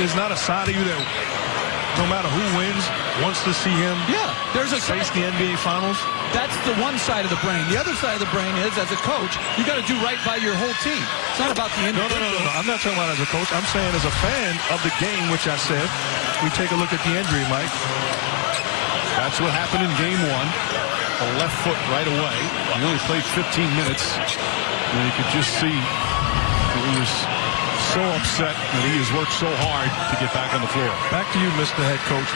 there's not a side of you that, no matter who wins, wants to see him there's a face the NBA Finals? That's the one side of the brain. The other side of the brain is, as a coach, you got to do right by your whole team. It's not about the individual. No. I'm not talking about as a coach. I'm saying as a fan of the game, which I said, we take a look at the injury, Mike. That's what happened in game one. A left foot right away. He only played 15 minutes. And you could just see that he was so upset that he has worked so hard to get back on the floor. Back to you, Mr. Head Coach.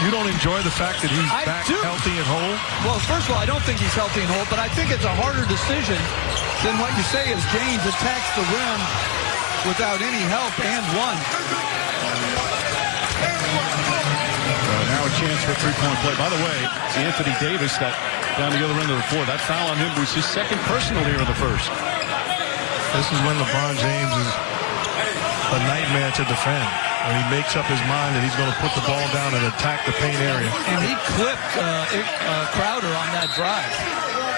You don't enjoy the fact that he's back healthy and whole? Well, first of all, I don't think he's healthy and whole, but I think it's a harder decision than what you say is James attacks the rim without any help and won. Now a chance for a three-point play. By the way, it's Anthony Davis that down the other end of the floor. That foul on him was his second personal here in the first. This is when LeBron James is a nightmare to defend. When he makes up his mind that he's going to put the ball down and attack the paint area. And he clipped Crowder on that drive.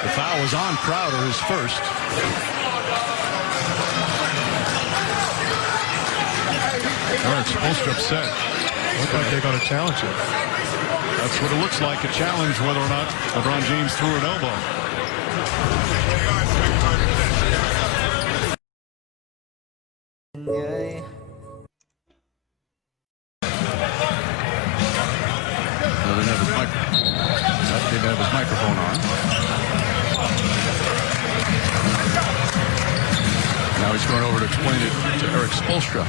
The foul was on Crowder, his first. Eric's supposed to upset. Looks like they're going to challenge him. That's what it looks like, a challenge, whether or not LeBron James threw an elbow. Didn't have his microphone on. Now he's going over to explain it to Erik Spoelstra.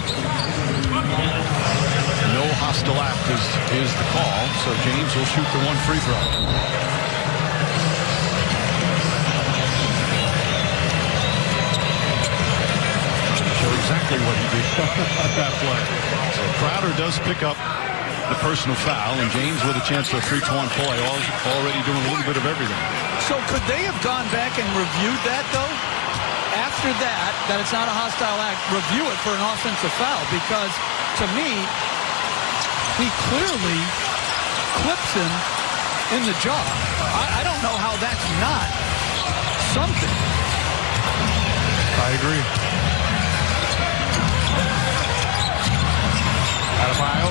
No hostile act is the call, so James will shoot the one free throw. Show exactly what he did on that play. So Crowder does pick up the personal foul, and James with a chance for a three-point play, already doing a little bit of everything. So could they have gone back and reviewed that, though? After that it's not a hostile act, review it for an offensive foul, because to me, he clearly clips him in the jaw. I don't know how that's not something. I agree. Adebayo.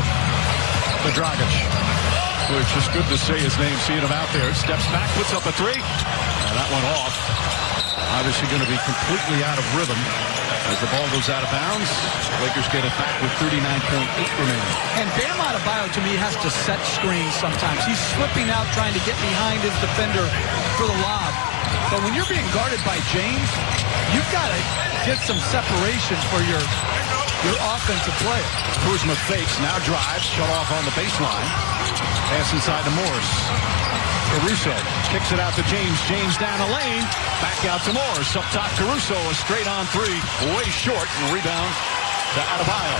The Dragic. Well, it's just good to say his name, seeing him out there. Steps back, puts up a three. And that went off. Obviously going to be completely out of rhythm as the ball goes out of bounds. Lakers get it back with 39.8 remaining. And Bam Adebayo, to me, has to set screens sometimes. He's slipping out, trying to get behind his defender for the lob. But when you're being guarded by James, you've got to get some separation for your offensive player. Kuzma fakes, now drives, shut off on the baseline. Pass inside to Morris. Caruso kicks it out to James. James down the lane. Back out to Morris. Up top, Caruso, a straight on three. Way short, and rebound to Adebayo.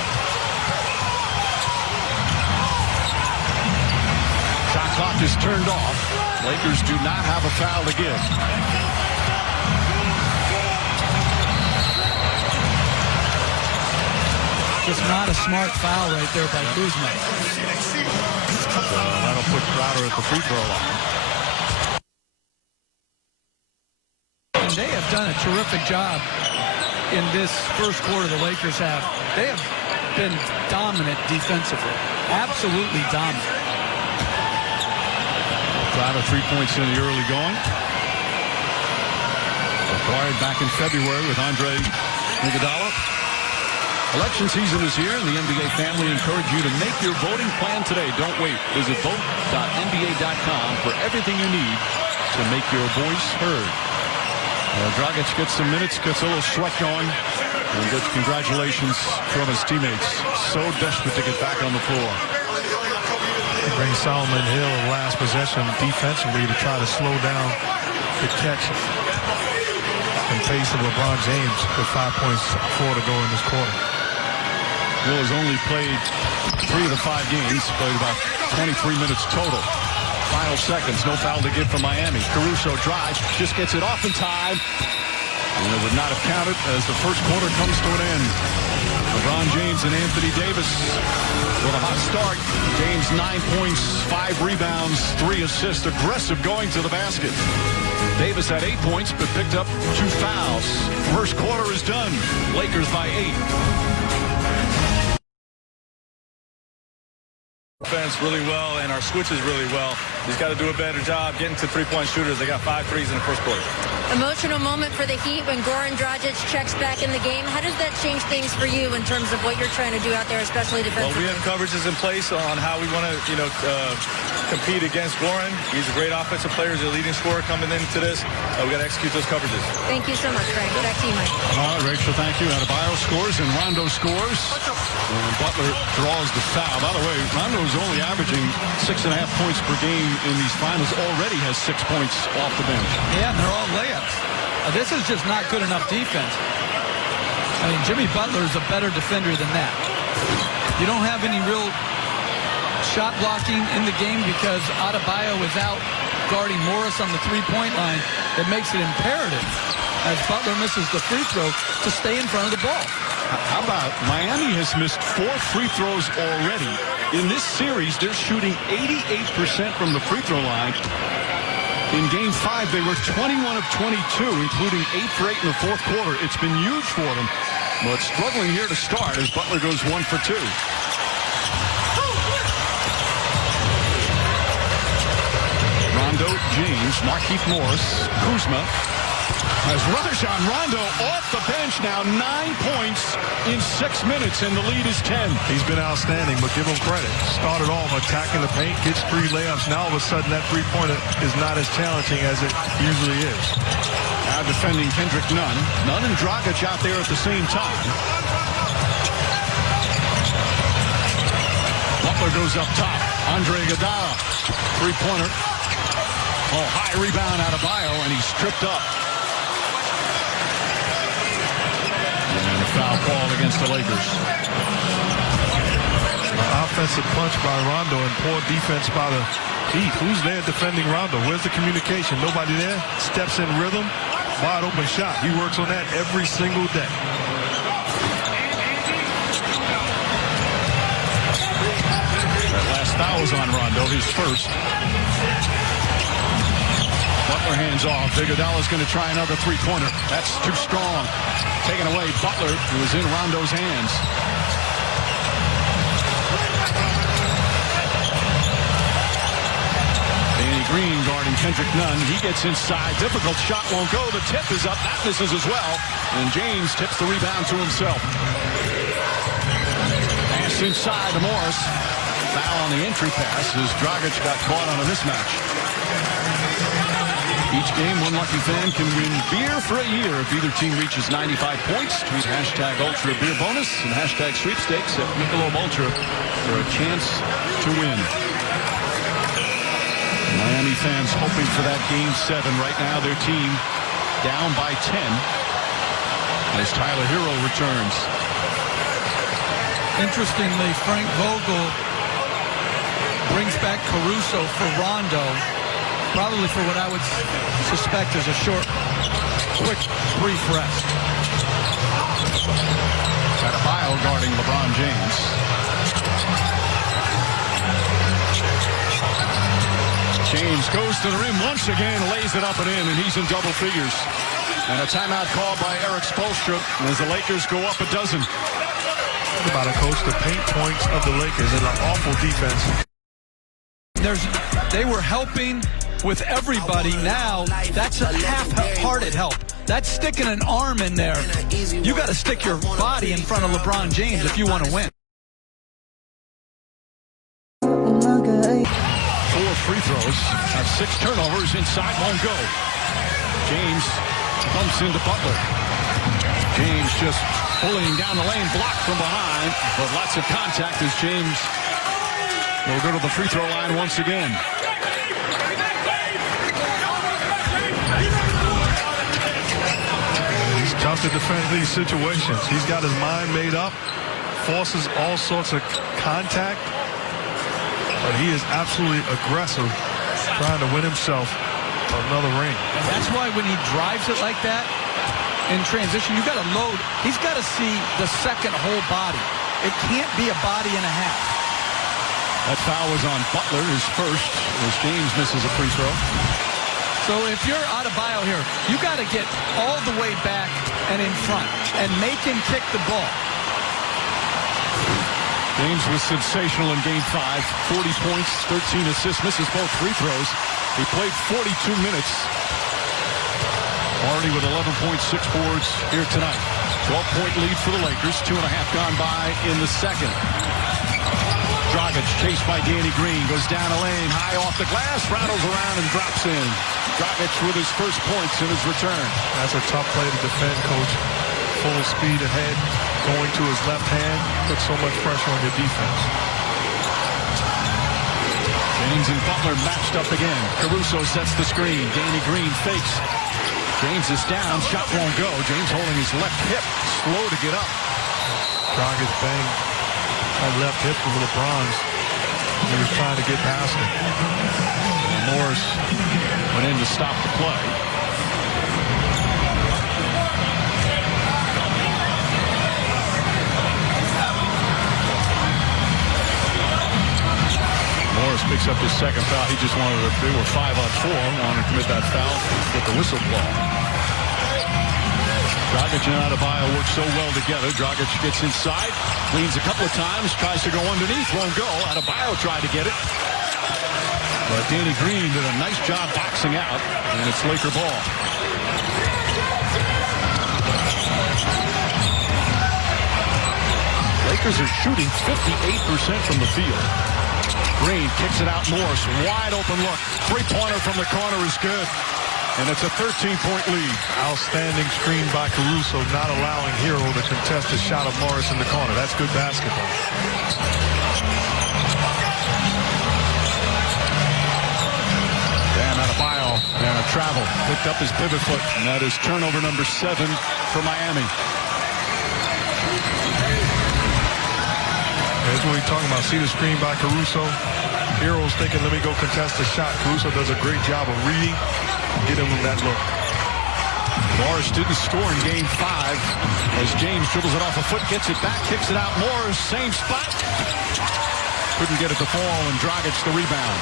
Shot clock is turned off. Lakers do not have a foul to give. Just not a smart foul right there by Kuzma. That'll put Crowder at the free throw line. And they have done a terrific job in this first quarter the Lakers have. They have been dominant defensively. Absolutely dominant. Crowder 3 points in the early going. Acquired back in February with Andre Iguodala. Election season is here, and the NBA family encourage you to make your voting plan today. Don't wait. Visit vote.nba.com for everything you need to make your voice heard. Dragic gets some minutes, gets a little sweat going, and gets congratulations from his teammates. So desperate to get back on the floor. Brings Solomon Hill in last possession defensively to try to slow down the catch and pace of LeBron James with 5.4 to go in this quarter. Hill has only played 3 of the 5 games, played about 23 minutes total. Final seconds, no foul to give for Miami. Caruso drives, just gets it off in time. And it would not have counted as the first quarter comes to an end. LeBron James and Anthony Davis with a hot start. James 9 points, 5 rebounds, 3 assists, aggressive going to the basket. Davis had 8 points but picked up 2 fouls. First quarter is done. Lakers by 8. Defense really well, and our switches really well. He's got to do a better job getting to three-point shooters. They got 5 threes in the first quarter. Emotional moment for the Heat when Goran Dragic checks back in the game. How does that change things for you in terms of what you're trying to do out there, especially defensively? Well, we have coverages in place on how we want to, compete against Goran. He's a great offensive player. He's a leading scorer coming into this. We got to execute those coverages. Thank you so much, Frank. Back to you, Mike. All right, Rachel, thank you. Adebayo scores and Rondo scores. And Butler draws the foul. By the way, Rondo's only averaging 6.5 points per game in these finals. Already has 6 points off the bench. Yeah, and they're all layups. This is just not good enough defense. I mean, Jimmy Butler is a better defender than that. You don't have any real shot blocking in the game because Adebayo is out guarding Morris on the three-point line. It makes it imperative, as Butler misses the free throw, to stay in front of the ball. How about Miami has missed 4 free throws already. In this series, they're shooting 88% from the free throw line. In Game 5, they were 21 of 22, including 8 for 8 in the fourth quarter. It's been huge for them, but struggling here to start as Butler goes 1 for 2. Rondo, James, Markieff Morris, Kuzma. As Rajon Rondo off the bench now, 9 points in 6 minutes, and the lead is 10. He's been outstanding, but give him credit. Started off attacking the paint, gets 3 layups. Now all of a sudden that three-pointer is not as challenging as it usually is. Now defending Kendrick Nunn. Nunn and Dragic out there at the same time. Butler goes up top. Andre Iguodala, three-pointer. Oh, high rebound out of Adebayo, and he's tripped up. And a foul call against the Lakers. Offensive punch by Rondo and poor defense by the Heat. Who's there defending Rondo? Where's the communication? Nobody there. Steps in rhythm. Wide open shot. He works on that every single day. That last foul was on Rondo, his first. Butler hands off. Iguodala's going to try another three-pointer. That's too strong. Taken away. Butler, who was in Rondo's hands. Danny Green guarding Kendrick Nunn. He gets inside. Difficult shot won't go. The tip is up. That misses as well. And James tips the rebound to himself. Pass inside to Morris. Foul on the entry pass as Dragic got caught on a mismatch. Each game, one lucky fan can win beer for a year if either team reaches 95 points. Tweet hashtag Ultra Beer Bonus and hashtag Sweepstakes at Michelob Ultra for a chance to win. Miami fans hoping for that Game 7 right now. Their team down by 10 as Tyler Hero returns. Interestingly, Frank Vogel brings back Caruso for Rondo. Probably for what I would suspect is a short, quick, brief rest. Adebayo guarding LeBron James. James goes to the rim once again, lays it up and in, and he's in double figures. And a timeout called by Eric Spoelstra as the Lakers go up a dozen. Think about it, Coach. The paint points of the Lakers and an awful defense. They were helping with everybody. Now that's a half-hearted help. That's sticking an arm in there. You got to stick your body in front of LeBron James if you want to win. 4 free throws, have 6 turnovers, inside won't go. James bumps into Butler. James just bullying down the lane, blocked from behind, but lots of contact as James will go to the free throw line once again. He's tough to defend these situations. He's got his mind made up, forces all sorts of contact, but he is absolutely aggressive, trying to win himself another ring. And that's why when he drives it like that in transition, you got to load. He's got to see the second whole body. It can't be a body and a half. That foul was on Butler, his first, as James misses a free throw. So if you're Adebayo here, you got to get all the way back and in front and make him kick the ball. James was sensational in Game 5. 40 points, 13 assists, misses both free throws. He played 42 minutes. Already with 11.6 boards here tonight. 12-point lead for the Lakers. 2.5 gone by in the second. Dragic chased by Danny Green. Goes down a lane, high off the glass, rattles around and drops in. Dragic with his first points in his return. That's a tough play to defend, Coach. Full speed ahead, going to his left hand, puts so much pressure on your defense. James and Butler matched up again. Caruso sets the screen. Danny Green fakes. James is down. Shot won't go. James holding his left hip. Slow to get up. Dragic banged that left hip with LeBron's. He was trying to get past it. And Morris went in to stop the play. Morris picks up his second foul. He just wanted to, they were 5-on-4, wanted to commit that foul, get the whistle blown. Dragic and Adebayo work so well together. Dragic gets inside, leans a couple of times, tries to go underneath, won't go. Adebayo tried to get it. But Danny Green did a nice job boxing out, and it's Laker ball. Lakers are shooting 58% from the field. Green kicks it out. Morris, wide open look. Three-pointer from the corner is good. And it's a 13-point lead. Outstanding screen by Caruso, not allowing Hero to contest a shot of Morris in the corner. That's good basketball. Dan Adebayo and a travel. Picked up his pivot foot. And that is turnover number 7 for Miami. That's what we're talking about. See the screen by Caruso. Hero's thinking, let me go contest the shot. Caruso does a great job of reading. Get him that look. Morris didn't score in Game 5 as James dribbles it off a foot, gets it back, kicks it out. Morris, same spot. Couldn't get it to fall, and Dragic the rebound.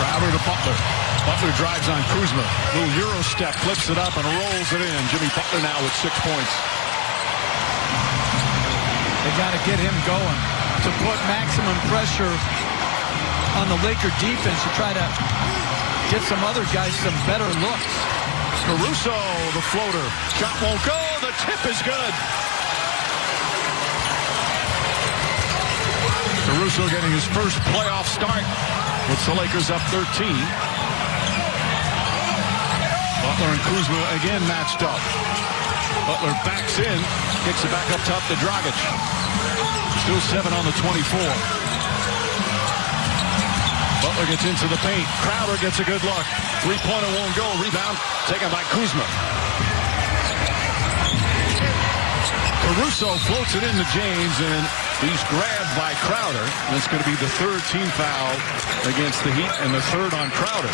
Crowder to Butler. Butler drives on Kuzma. Little Euro step, flips it up and rolls it in. Jimmy Butler now with 6 points. They got to get him going to put maximum pressure on the Laker defense to try to get some other guys some better looks. Caruso, the floater. Shot won't go. The tip is good. Caruso getting his first playoff start. Puts the Lakers up 13. Butler and Kuzma again matched up. Butler backs in, kicks it back up top to Dragic. Still 7 on the 24. Butler gets into the paint. Crowder gets a good look. Three-pointer won't go. Rebound taken by Kuzma. Caruso floats it into James, and he's grabbed by Crowder. That's going to be the 3rd team foul against the Heat, and the 3rd on Crowder.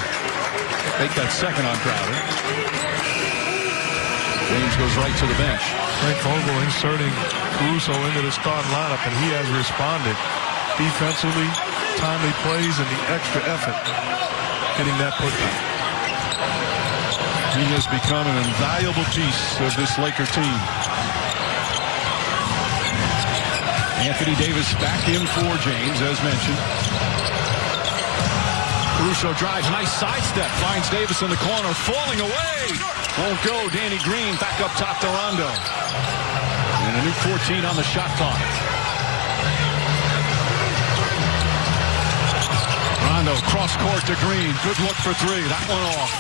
Take that 2nd on Crowder. James goes right to the bench. Frank Vogel inserting Caruso into the starting lineup, and he has responded defensively, timely plays, and the extra effort getting that putback. He has become an invaluable piece of this Laker team. Anthony Davis back in for James, as mentioned. Caruso drives, nice sidestep, finds Davis in the corner, falling away. Won't go. Danny Green back up top to Rondo. And a new 14 on the shot clock. Rondo cross court to Green. Good look for 3. That one off.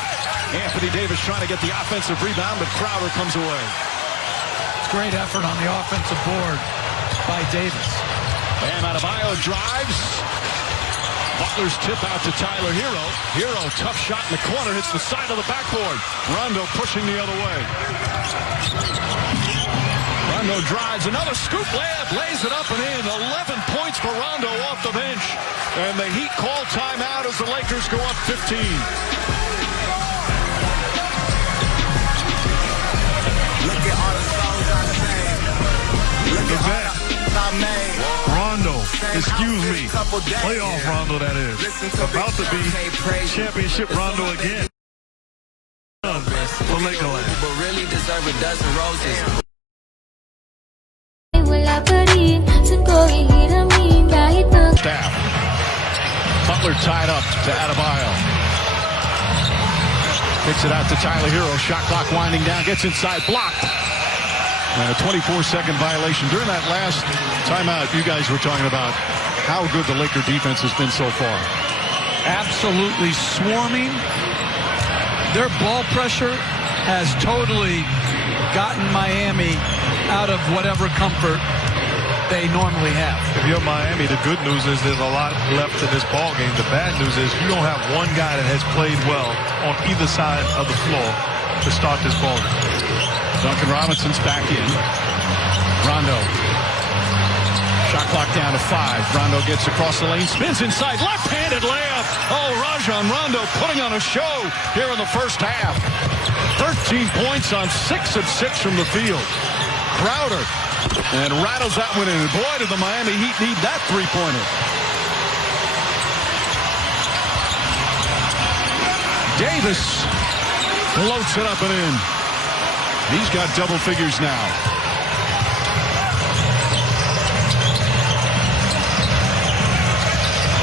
Anthony Davis trying to get the offensive rebound, but Crowder comes away. It's great effort on the offensive board by Davis. And Adebayo drives. Butler's tip out to Tyler Hero. Hero, tough shot in the corner, hits the side of the backboard. Rondo pushing the other way. Rondo drives, another scoop layup, lays it up and in. 11 points for Rondo off the bench. And the Heat call timeout as the Lakers go up 15. Look at all the songs I sang. Look at all the I made. Rondo, excuse me, playoff Rondo that is. About to be championship Rondo again. for Lakerland. But really deserve a dozen roses. Staff. Butler tied up to Adebayo. Kicks it out to Tyler Hero. Shot clock winding down. Gets inside. Blocked. And a 24-second violation. During that last timeout, you guys were talking about how good the Laker defense has been so far. Absolutely swarming. Their ball pressure has totally gotten Miami out of whatever comfort they normally have. If you're Miami, the good news is there's a lot left in this ball game. The bad news is you don't have one guy that has played well on either side of the floor to start this ball game. Duncan Robinson's back in. Rondo. Shot clock down to 5. Rondo gets across the lane, spins inside, left-handed layup. Oh, Rajon Rondo putting on a show here in the first half. 13 points on 6 of 6 from the field. Crowder. And rattles that one in. And boy, did the Miami Heat need that three-pointer. Davis floats it up and in. He's got double figures now.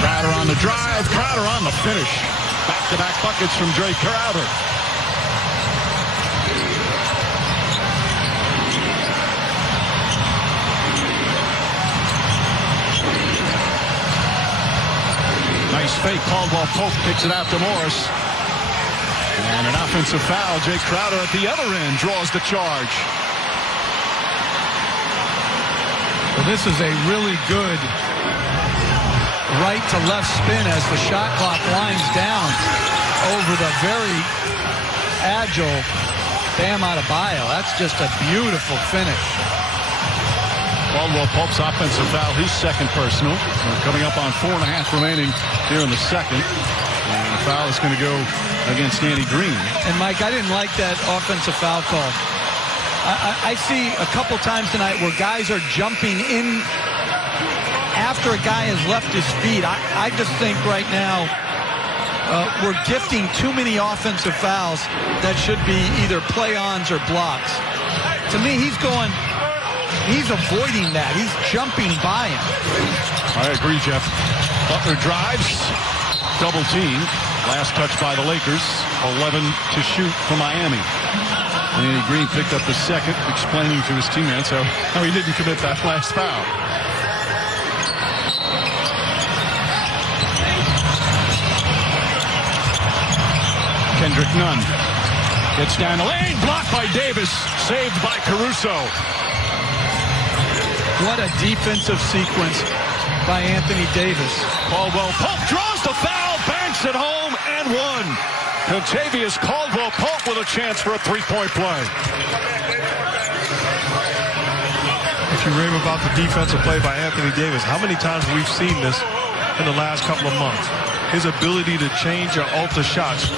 Crowder on the drive. Crowder on the finish. Back-to-back buckets from Drake Crowder. Nice fake. Caldwell Pope kicks it out to Morris. And an offensive foul. Jay Crowder at the other end draws the charge. Well, this is a really good right to left spin as the shot clock winds down over the very agile Bam Adebayo. That's just a beautiful finish. Caldwell Pope's offensive foul, his second personal. We're coming up on 4.5 remaining here in the second. And the foul is going to go against Danny Green. And, Mike, I didn't like that offensive foul call. I see a couple times tonight where guys are jumping in after a guy has left his feet. I just think right now we're gifting too many offensive fouls that should be either play-ons or blocks. To me, he's avoiding that. He's jumping by him. I agree, Jeff. Butler drives. Double team. Last touch by the Lakers. 11 to shoot for Miami. Danny Green picked up the second, explaining to his teammates how he didn't commit that last foul. Kendrick Nunn gets down the lane. Blocked by Davis. Saved by Caruso. What a defensive sequence by Anthony Davis. Caldwell Pope draws the foul, banks it home, and one. Contavious Caldwell Pope with a chance for a three-point play. If you rave about the defensive play by Anthony Davis, how many times we've seen this in the last couple of months? His ability to change or alter shots,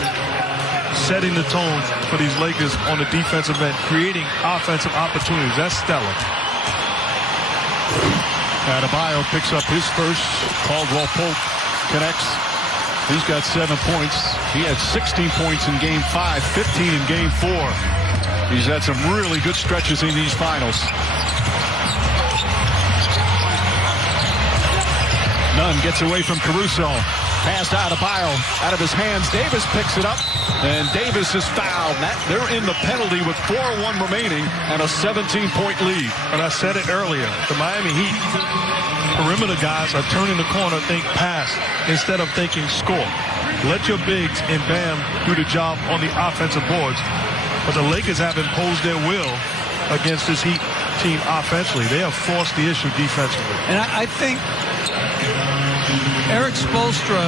setting the tone for these Lakers on the defensive end, creating offensive opportunities. That's stellar. Adebayo picks up his first. Caldwell Pope connects. He's got 7 points. He had 16 points in Game 5, 15 in Game 4. He's had some really good stretches in these finals. Nunn gets away from Caruso. Pass to Adebayo. Out of his hands. Davis picks it up. And Davis is fouled. They're in the penalty with 4:01 remaining and a 17-point lead. And I said it earlier. The Miami Heat perimeter guys are turning the corner, think pass instead of thinking score. Let your bigs and Bam do the job on the offensive boards. But the Lakers have imposed their will against this Heat team offensively. They have forced the issue defensively. And I think Eric Spoelstra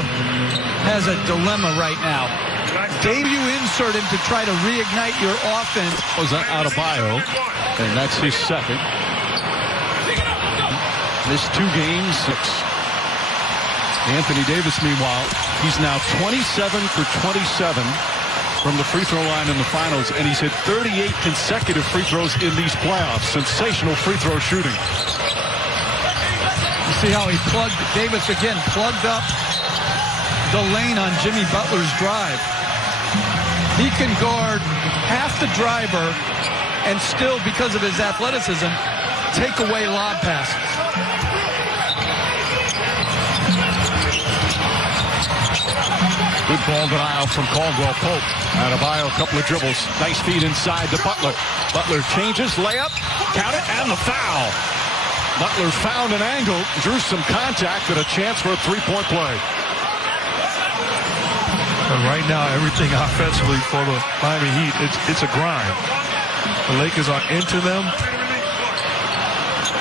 has a dilemma right now. Dave, you insert him to try to reignite your offense. Was that Adebayo, and that's his second. Missed 2 games. Anthony Davis, meanwhile, he's now 27 for 27 from the free throw line in the finals, and he's hit 38 consecutive free throws in these playoffs. Sensational free throw shooting. You see how he plugged, Davis again plugged up the lane on Jimmy Butler's drive. He can guard half the driver and still, because of his athleticism, take away lob passes. Good ball denial from Caldwell Pope. Adebayo, a couple of dribbles. Nice feed inside to Butler. Butler changes, layup, count it, and the foul. Butler found an angle, drew some contact, and a chance for a three-point play. And right now, everything offensively for the Miami Heat, it's a grind. The Lakers are into them.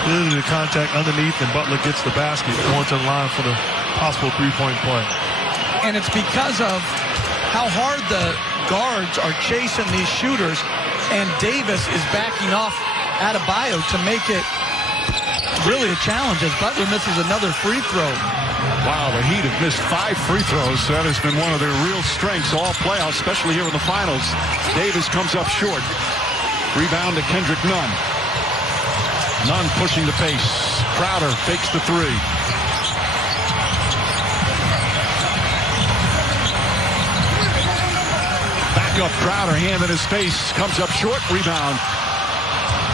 Clearly the contact underneath, and Butler gets the basket, going to the line for the possible three-point play. And it's because of how hard the guards are chasing these shooters, and Davis is backing off Adebayo to make it really a challenge as Butler misses another free throw. Wow, the Heat have missed 5 free throws. That has been one of their real strengths all playoffs, especially here in the finals. Davis comes up short. Rebound to Kendrick Nunn. Nunn pushing the pace. Crowder fakes the three. Up Crowder, hand in his face, comes up short, rebound.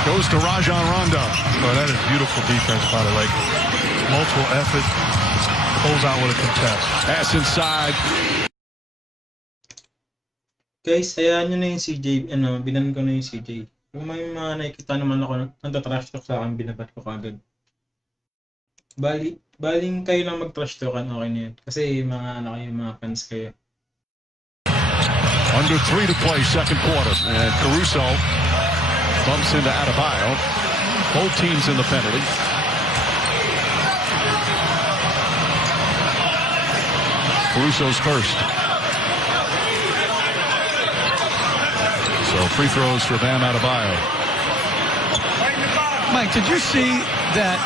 Goes to Rajon Rondo. Oh, that is beautiful defense by the Lakers. Multiple effort, close out with a contest. Pass inside. Guys, hayaan nyo na yung CJ, binan ko na yung CJ. Kung may mga nakikita naman ako, nanda-trash talk sa akin, binabat ko kagad. Baling kayo lang mag-trash talkan, okay na yun. Kasi mga fans kayo. Under 3 to play, second quarter. And Caruso bumps into Adebayo. Both teams in the penalty. Caruso's first. So free throws for Bam Adebayo. Mike, did you see that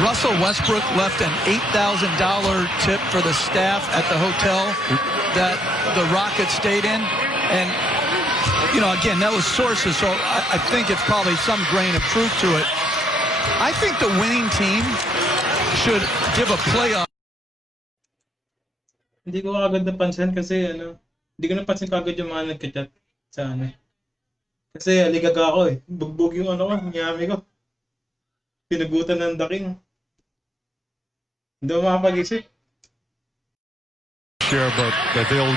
Russell Westbrook left an $8,000 tip for the staff at the hotel that the Rockets stayed in? And, you know, again, that was sources, so I think it's probably some grain of truth to it. I think the winning team should give a playoff. Hindi ko kagad napansin kasi hindi ko napansin kagad yung mga nagka-chat sa Kasi aligaga ako bugbog yung nyami ko. Pinagutan ng daking. Hindi ako makapag-isip. Sure, but that they'll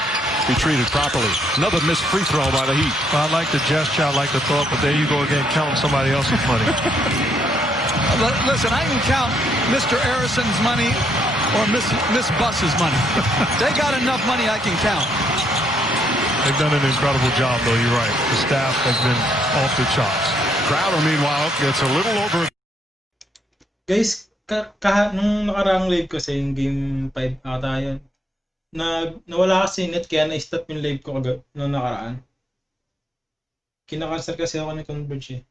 be treated properly. Another missed free throw by the Heat. I like the gesture, I like the thought, but there you go again, counting somebody else's money. Listen, I can count Mr. Harrison's money or Miss Buss's money. They got enough money I can count. They've done an incredible job, though, you're right. The staff has been off the charts. Crowder, meanwhile, gets a little over. Guys, nung nakaraang live kasi yung game 5 ata yun, nawala kasi net kaya na-stop yung live ko kagad nung nakaraan. Kinakancel kasi ako ni Converge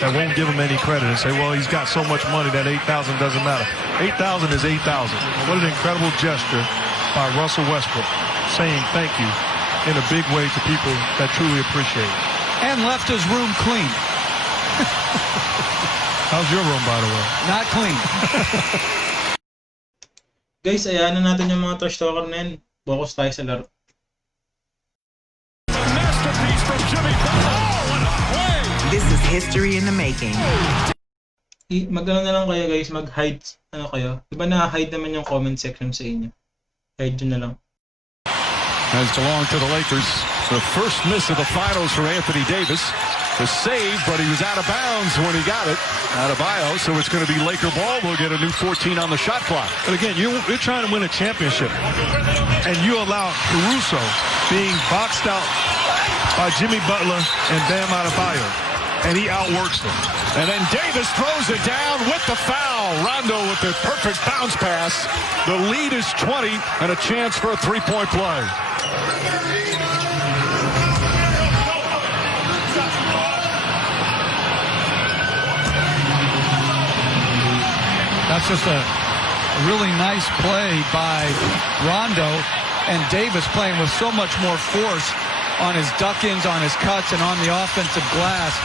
That won't give him any credit and say, well, he's got so much money that 8,000 doesn't matter. 8,000 is 8,000. What an incredible gesture by Russell Westbrook, saying thank you in a big way to people that truly appreciate it. And left his room clean. How's your room, by the way? Not clean. Guys, ayahan na natin yung mga trash talker na yun. Focus tayo sa laro. Masterpiece from Jimmy Butler. Oh, what a play! This is history in the making. Mag-ano na lang kayo guys, mag-hide kayo. Diba na-hide naman yung comment section sa inyo? Hide yun na lang. Has belonged to the Lakers. The first miss of the finals for Anthony Davis. The save, but he was out of bounds when he got it. Adebayo, so it's going to be Laker ball. We'll get a new 14 on the shot clock. But again, you're trying to win a championship, and you allow Caruso being boxed out by Jimmy Butler and Bam Adebayo, and he outworks them. And then Davis throws it down with the foul. Rondo with the perfect bounce pass. The lead is 20 and a chance for a three-point play. That's just a really nice play by Rondo, and Davis playing with so much more force on his duck-ins, on his cuts, and on the offensive glass.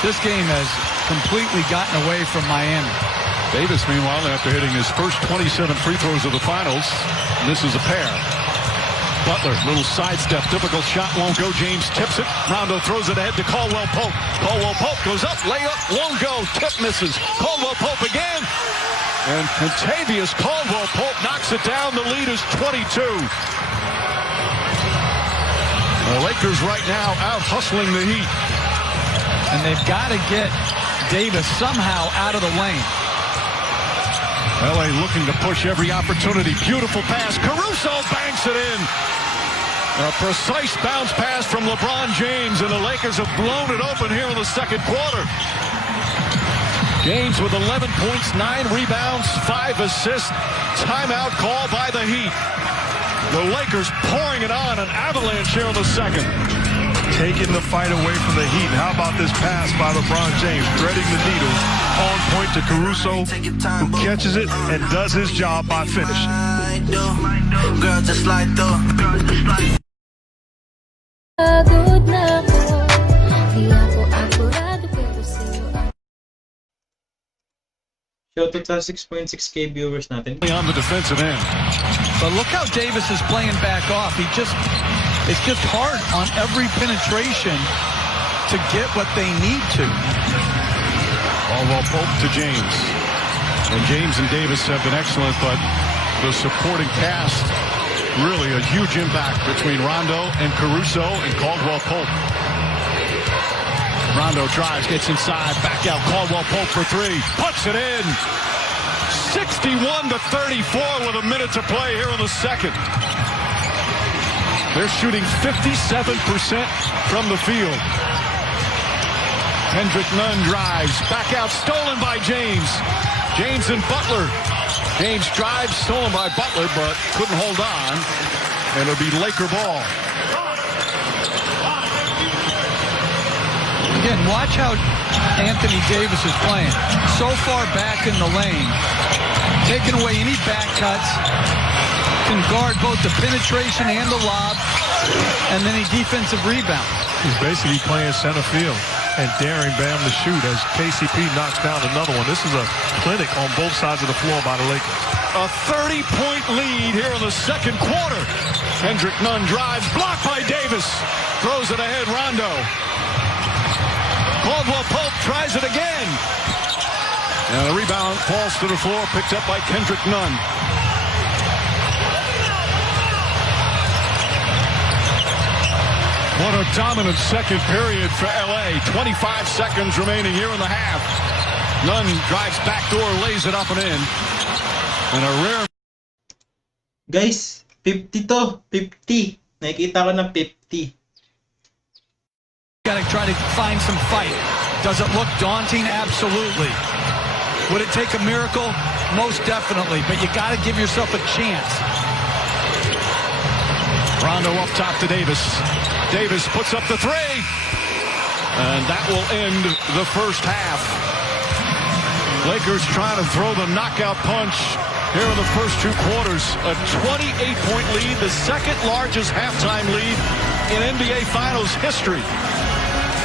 This game has completely gotten away from Miami. Davis, meanwhile, after hitting his first 27 free throws of the finals, misses a pair. Butler, little sidestep, difficult shot, won't go. James tips it. Rondo throws it ahead to Caldwell Pope. Caldwell Pope goes up, layup, won't go. Tip misses. Caldwell Pope again. And Contavious Caldwell Pope knocks it down. The lead is 22. The Lakers right now out hustling the Heat. And they've got to get Davis somehow out of the lane. LA looking to push every opportunity. Beautiful pass. Caruso banks it in. A precise bounce pass from LeBron James, and the Lakers have blown it open here in the second quarter. James with 11 points, 9 rebounds, 5 assists. Timeout call by the Heat. The Lakers pouring it on, an avalanche here in the second. Taking the fight away from the Heat. How about this pass by LeBron James, threading the needle on point to Caruso, who catches it and does his job by finishing. Girl, just like the Shoutout sa 6.6k viewers natin. On the defensive end. But look how Davis is playing back off. It's just hard on every penetration to get what they need to. Caldwell Pope to James. And James and Davis have been excellent, but the supporting cast, really a huge impact between Rondo and Caruso and Caldwell Pope. Rondo drives, gets inside, back out, Caldwell Pope for 3, puts it in. 61-34 with a minute to play here in the second. They're shooting 57% from the field. Kendrick Nunn drives, back out, stolen by James. James and Butler. James drives, stolen by Butler, but couldn't hold on. And it'll be Laker ball. Again, watch how Anthony Davis is playing. So far back in the lane, taking away any back cuts, can guard both the penetration and the lob, and then a defensive rebound. He's basically playing center field and daring Bam to shoot as KCP knocks down another one. This is a clinic on both sides of the floor by the Lakers. A 30-point lead here in the second quarter. Kendrick Nunn drives, blocked by Davis. Throws it ahead, Rondo. Caldwell Pope tries it again. And the rebound falls to the floor, picked up by Kendrick Nunn. What a dominant second period for LA. 25 seconds remaining here in the half. Nunn drives backdoor, lays it up and in. And a rare... Guys, 50 to. 50. Nakikita ko na 50. Got to try to find some fight. Does it look daunting? Absolutely. Would it take a miracle? Most definitely. But you got to give yourself a chance. Rondo up top to Davis. Davis puts up the 3. And that will end the first half. Lakers trying to throw the knockout punch here in the first 2 quarters. A 28-point lead, the second largest halftime lead in NBA Finals history.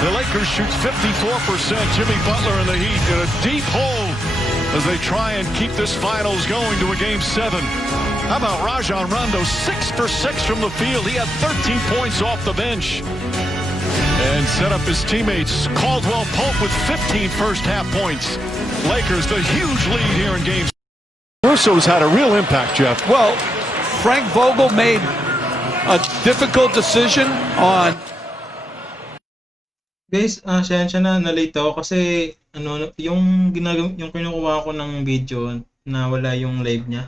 The Lakers shoot 54%. Jimmy Butler and the Heat in a deep hole as they try and keep this finals going to a Game 7. How about Rajon Rondo? 6 for 6 from the field. He had 13 points off the bench. And set up his teammates. Caldwell Pope with 15 first-half points. Lakers, the huge lead here in Game 7. Caruso's had a real impact, Jeff. Well, Frank Vogel made a difficult decision on... Guys, sensya na, na-late ako kasi yung kinukuha ko ng video na wala yung live niya.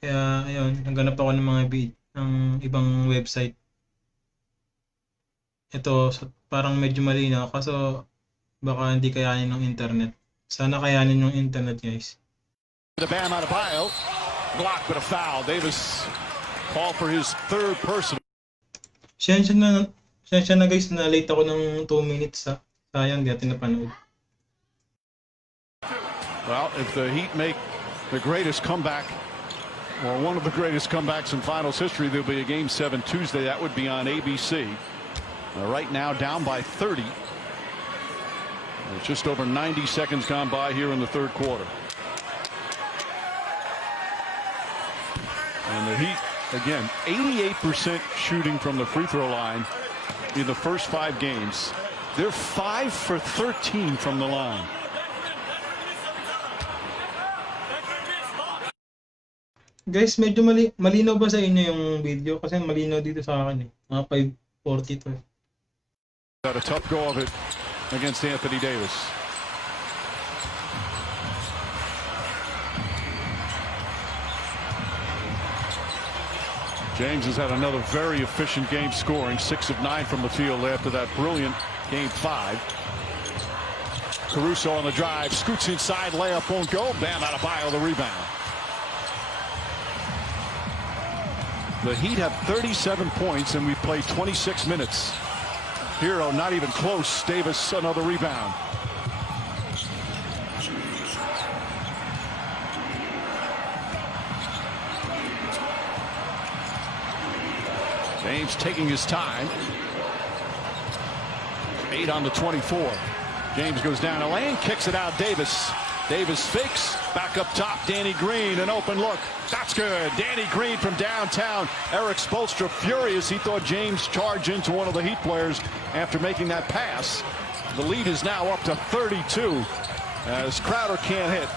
Kaya ayun, naghanap ako ng mga ng ibang website. Ito, parang medyo malinaw kaso baka hindi kayanin ng internet. Sana kayanin ng internet, guys. The Bam Adebayo, blocked but a foul. Davis called for his third personal. Sensya na guys, na late ako ng 2 minutes ha. Sayang, di natin napanood. Well, if the Heat make the greatest comeback, or one of the greatest comebacks in finals history, there'll be a Game 7 Tuesday. That would be on ABC. Right now down by 30. It's just over 90 seconds gone by here in the third quarter. And the Heat Again, 88% shooting from the free throw line in the first 5 games. They're 5 for 13 from the line. Guys, medyo malinaw ba sa inyo yung video? Kasi malinaw dito sa akin eh. Mga 5:40 to eh. Got a tough go of it against Anthony Davis. James has had another very efficient game scoring, 6 of 9 from the field after that brilliant game 5. Caruso on the drive, scoots inside, layup won't go. Bam Adebayo the rebound. The Heat have 37 points and we played 26 minutes. Hero not even close. Davis another rebound. James taking his time. 8 on the 24. James goes down a lane, kicks it out. Davis. Davis fakes. Back up top. Danny Green, an open look. That's good. Danny Green from downtown. Eric Spoelstra furious. He thought James charged into one of the Heat players after making that pass. The lead is now up to 32 as Crowder can't hit.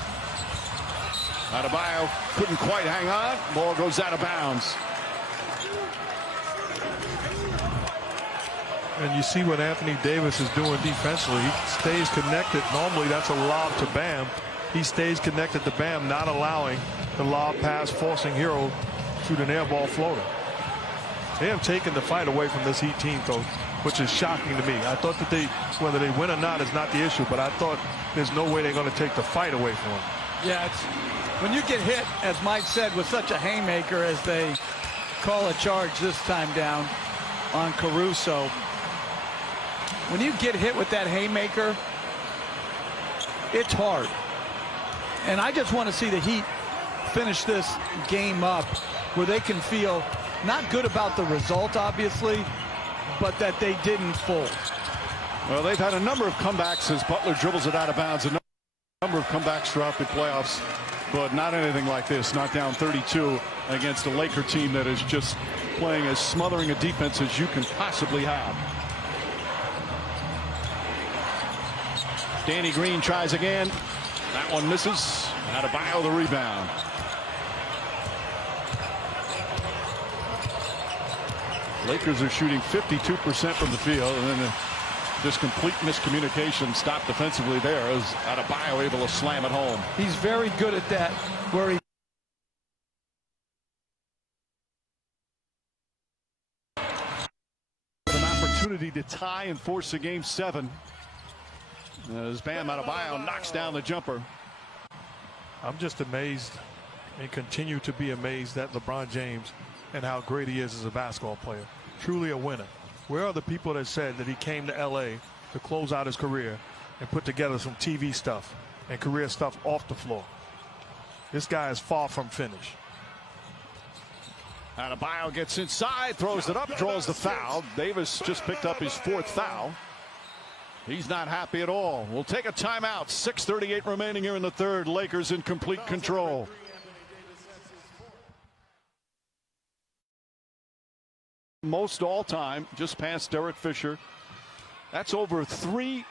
Adebayo couldn't quite hang on. Ball goes out of bounds. And you see what Anthony Davis is doing defensively. He stays connected. Normally that's a lob to Bam. He stays connected to Bam, not allowing the lob pass, forcing Hero to shoot an air ball floater. They have taken the fight away from this Heat team, though, which is shocking to me. I thought that whether they win or not is not the issue, but I thought there's no way they're going to take the fight away from them. Yeah, it's when you get hit, as Mike said, with such a haymaker as they call a charge this time down on Caruso. When you get hit with that haymaker, it's hard. And I just want to see the Heat finish this game up where they can feel not good about the result, obviously, but that they didn't fold. Well, they've had a number of comebacks as Butler dribbles it out of bounds. A number of comebacks throughout the playoffs, but not anything like this. Not down 32 against a Laker team that is just playing as smothering a defense as you can possibly have. Danny Green tries again. That one misses. Adebayo the rebound. Lakers are shooting 52% from the field, and then this complete miscommunication stopped defensively there as Adebayo able to slam it home. He's very good at that, where he an opportunity to tie and force a game 7. As Bam Adebayo knocks down the jumper. I'm just amazed and continue to be amazed at LeBron James and how great he is as a basketball player. Truly a winner. Where are the people that said that he came to LA to close out his career and put together some TV stuff and career stuff off the floor? This guy is far from finished. Adebayo gets inside, throws it up, draws the foul. Davis just picked up his 4th foul. He's not happy at all. We'll take a timeout. 6:38 remaining here in the third. Lakers in complete control. Most all time, just past Derek Fisher. That's over 3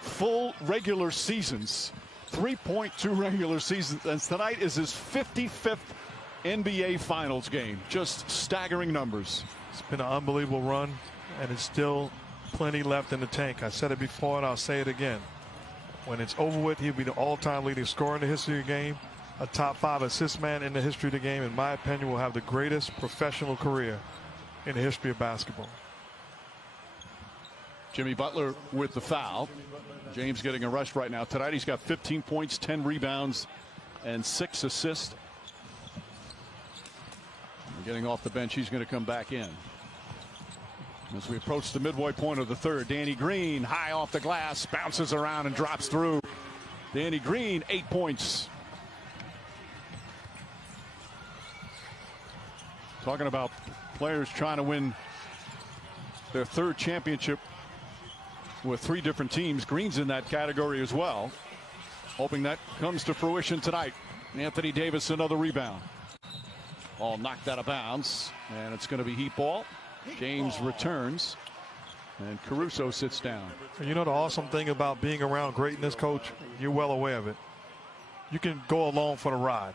full regular seasons. 3.2 regular seasons. And tonight is his 55th NBA Finals game. Just staggering numbers. It's been an unbelievable run, and it's still plenty left in the tank. I said it before and I'll say it again. When it's over with, he'll be the all-time leading scorer in the history of the game, a top 5 assist man in the history of the game. In my opinion, will have the greatest professional career in the history of basketball. Jimmy Butler with the foul. James getting a rest right now. Tonight he's got 15 points, 10 rebounds, and 6 assists. Getting off the bench, he's going to come back in. As we approach the midway point of the third, Danny Green high off the glass, bounces around and drops through. Danny Green, 8 points. Talking about players trying to win their 3rd championship with 3 different teams. Green's in that category as well. Hoping that comes to fruition tonight. Anthony Davis, another rebound. Ball knocked out of bounds, and it's going to be Heat ball. James returns, and Caruso sits down. You know the awesome thing about being around greatness, Coach? You're well aware of it. You can go along for the ride.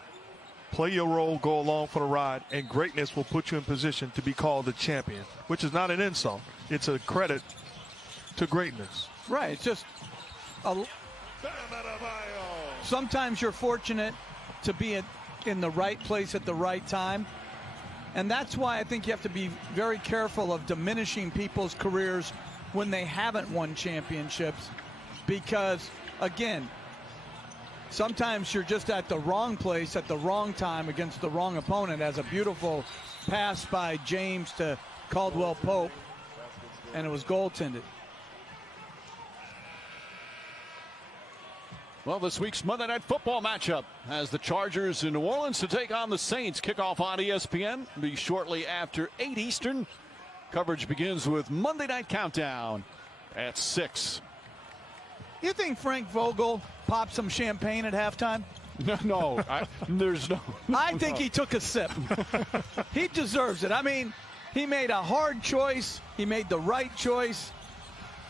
Play your role, go along for the ride, and greatness will put you in position to be called the champion, which is not an insult. It's a credit to greatness. Right. It's just sometimes you're fortunate to be in the right place at the right time. And that's why I think you have to be very careful of diminishing people's careers when they haven't won championships. Because, again, sometimes you're just at the wrong place at the wrong time against the wrong opponent. As a beautiful pass by James to Caldwell Pope, and it was goaltended. Well, this week's Monday Night Football matchup has the Chargers in New Orleans to take on the Saints. Kickoff on ESPN. It'll be shortly after 8 Eastern. Coverage begins with Monday Night Countdown at 6. You think Frank Vogel popped some champagne at halftime? No, there's no. I think he took a sip. He deserves it. I mean, he made a hard choice. He made the right choice.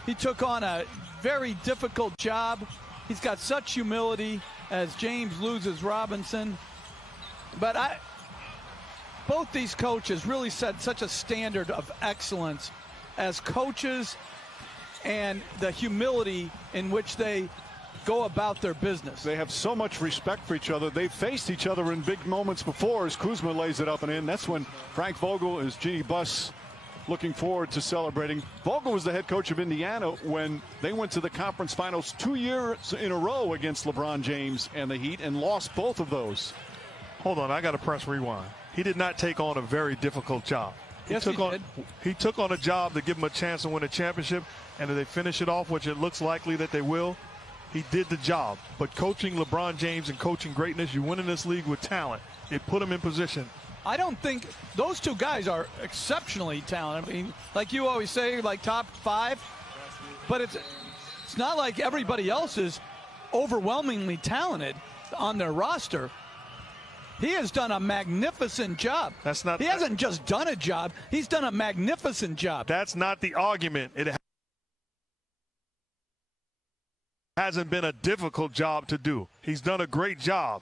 He took on a very difficult job. He's got such humility as James loses Robinson. But both these coaches really set such a standard of excellence as coaches and the humility in which they go about their business. They have so much respect for each other. They've faced each other in big moments before as Kuzma lays it up and in. That's when Frank Vogel is Jeannie Buss looking forward to celebrating. Vogel was the head coach of Indiana when they went to the conference finals 2 years in a row against LeBron James and the Heat and lost both of those. Hold on, I got to press rewind. He did not take on a very difficult job. He took on a job to give him a chance to win a championship, and if they finish it off, which it looks likely that they will, he did the job. But coaching LeBron James and coaching greatness, you win in this league with talent. It put him in position. I don't think those two guys are exceptionally talented. I mean, like you always say, like top 5. But it's not like everybody else is overwhelmingly talented on their roster. He has done a magnificent job. He hasn't just done a job. He's done a magnificent job. That's not the argument. It hasn't been a difficult job to do. He's done a great job.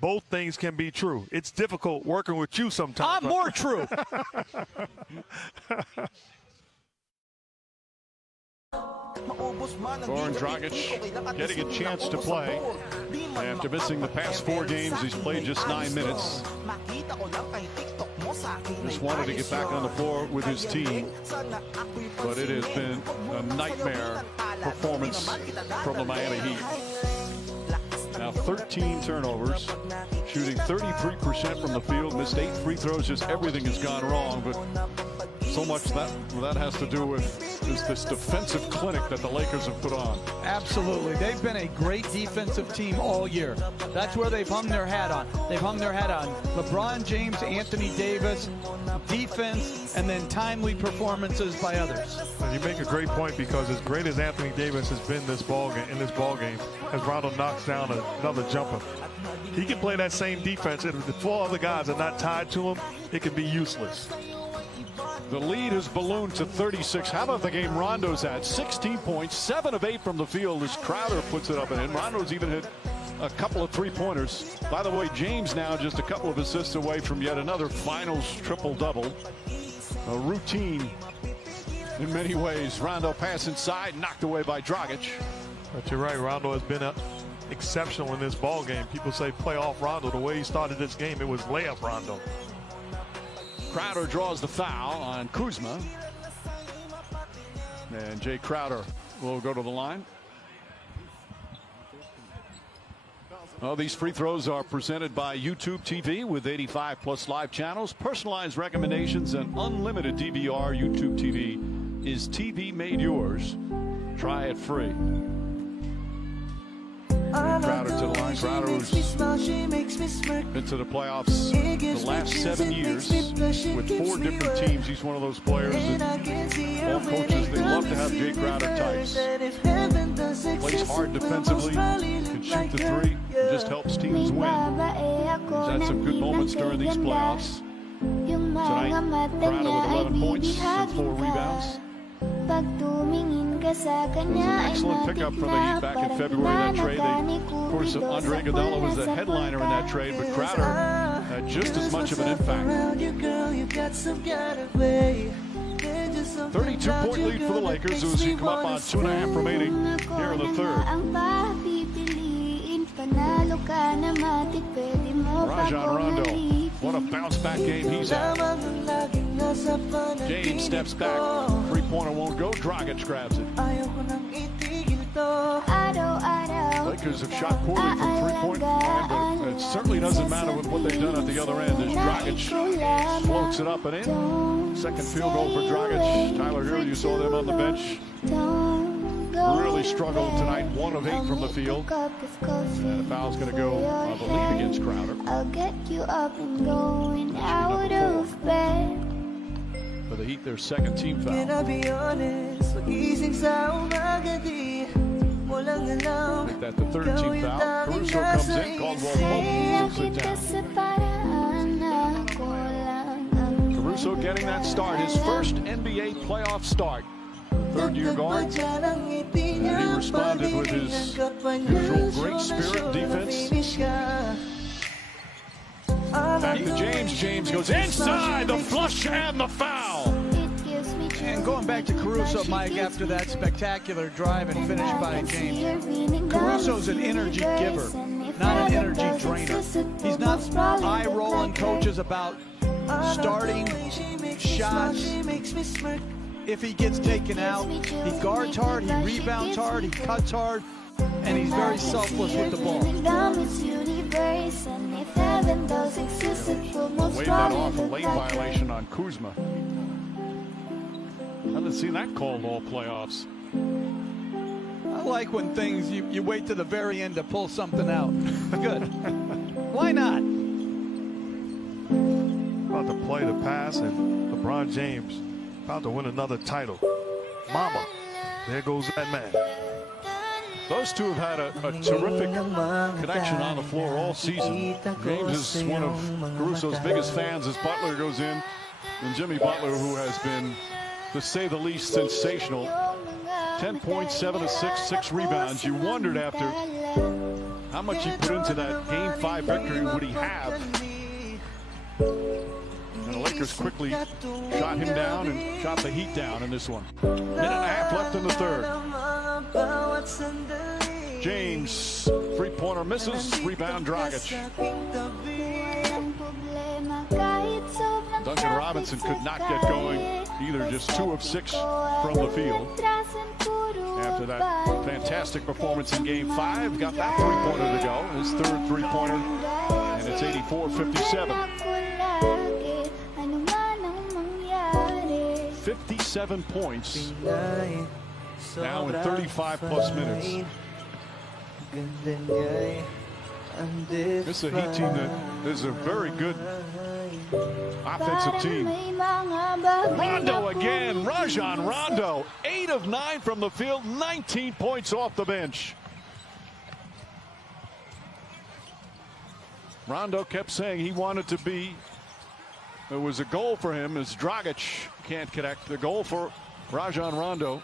Both things can be true. It's difficult working with you sometimes. I'm more true. Goran Dragic getting a chance to play. After missing the past 4 games, he's played just 9 minutes. Just wanted to get back on the floor with his team. But it has been a nightmare performance from the Miami Heat. Now 13 turnovers, shooting 33% from the field, missed 8 free throws, just everything has gone wrong. But so much that has to do with this defensive clinic that the Lakers have put on. Absolutely. They've been a great defensive team all year. That's where they've hung their hat on. They've hung their hat on LeBron James, Anthony Davis, defense, and then timely performances by others. You make a great point, because as great as Anthony Davis has been in this ball game, as Rondo knocks down another jumper, he can play that same defense. If the 4 other guys are not tied to him, it can be useless. The lead has ballooned to 36. How about the game Rondo's at? 16 points, 7 of 8 from the field as Crowder puts it up and in. Rondo's even hit a couple of 3-pointers. By the way, James now just a couple of assists away from yet another finals triple-double. A routine in many ways. Rondo pass inside, knocked away by Dragic. But you're right, Rondo has been exceptional in this ball game. People say playoff Rondo. The way he started this game, it was layup Rondo. Crowder draws the foul on Kuzma. And Jay Crowder will go to the line. Well, these free throws are presented by YouTube TV with 85+ live channels, personalized recommendations, and unlimited DVR. YouTube TV is TV made yours. Try it free. Crowder to the line. Crowder who's been to the playoffs the last 7 years with 4 different teams. He's one of those players that all coaches, they love to have Jay Crowder types. Plays hard defensively, can shoot the 3, and just helps teams win. He's had some good moments during these playoffs. Tonight, Crowder with 11 points and 4 rebounds. Excellent pickup from the Heat back in February of that trade. Of course, Andre Iguodala was the headliner in that trade, but Crowder had just as much of an impact. 32-point lead for the Lakers as you come up on 2.5 remaining here in the third. Rajon Rondo, what a bounce-back game he's had. James steps back. Three-pointer won't go. Dragic grabs it. Lakers have shot poorly from three-point land, but it certainly doesn't matter with what they've done at the other end as Dragic floats it up and in. Second field goal for Dragic. Tyler Hero, you saw them on the bench. Really struggled tonight, 1 of 8 from the field. And a foul's going to go on the lead against Crowder. I'll get you up and going out of bed. For the Heat, their second team foul. Can I be honest? Magising sa umaga di walang alam. Make that the third team foul. Caruso comes in. Caldwell sits down. Caruso getting that start, his first NBA playoff start. Third-year guard, and he responded with his usual great spirit defense. Back to James. James goes inside, the flush and the foul. And going back to Caruso, Mike, after that spectacular drive and finish by James, Caruso's an energy giver, not an energy drainer. He's not eye-rolling coaches about starting shots. If he gets taken out, he guards hard, he rebounds hard, he cuts hard, and he's very selfless with the ball. Wave that off, a late violation on Kuzma. Haven't seen that called all playoffs. I like when things, you wait to the very end to pull something out. Good. Why not? About to play the pass, and LeBron James about to win another title. Mama, there goes that man. Those two have had a terrific connection on the floor all season. James is one of Caruso's biggest fans as Butler goes in. And Jimmy Butler, who has been, to say the least, sensational. 10 points, 7 assists, 6 rebounds. You wondered after how much he put into that Game 5 victory would he have. And the Lakers quickly shot him down and shot the Heat down in this one. Minute and a half left in the third. James, three-pointer misses, rebound Dragic. Duncan Robinson could not get going either, just 2 of 6 from the field. After that fantastic performance in Game 5, got that three-pointer to go, his third three-pointer, and it's 84-57. 57 points now in 35+ minutes. This is a Heat team that is a very good offensive team. Rondo again, Rajon Rondo, 8 of 9 from the field, 19 points off the bench. Rondo kept saying he wanted to be, it was a goal for him as Dragic can't connect. The goal for Rajon Rondo